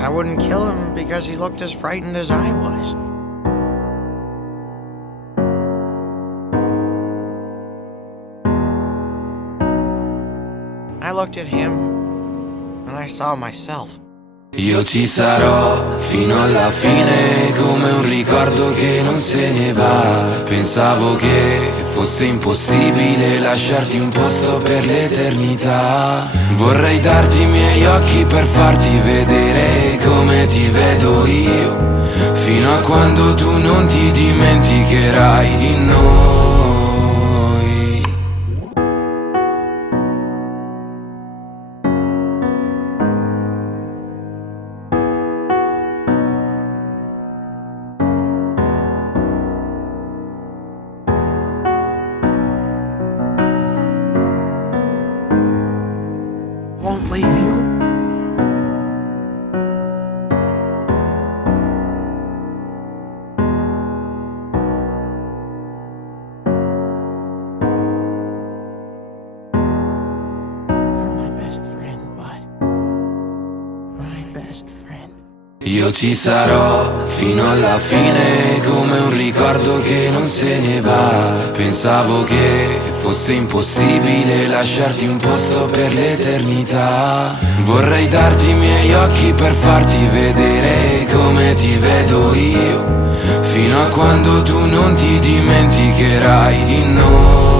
I wouldn't kill him because he looked as frightened as I was. I looked at him and I saw myself. Io ci sarò fino alla fine, come un ricordo che non se ne va. Pensavo che fosse impossibile lasciarti un posto per l'eternità. Vorrei darti i miei occhi per farti vedere come ti vedo io, fino a quando tu non ti dimenticherai di noi. Won't leave you. You're my best friend, bud. My best friend. Io ci sarò fino alla fine, come un ricordo che non se ne va. Pensavo che fosse impossibile lasciarti un posto per l'eternità. Vorrei darti i miei occhi per farti vedere come ti vedo io, fino a quando tu non ti dimenticherai di noi.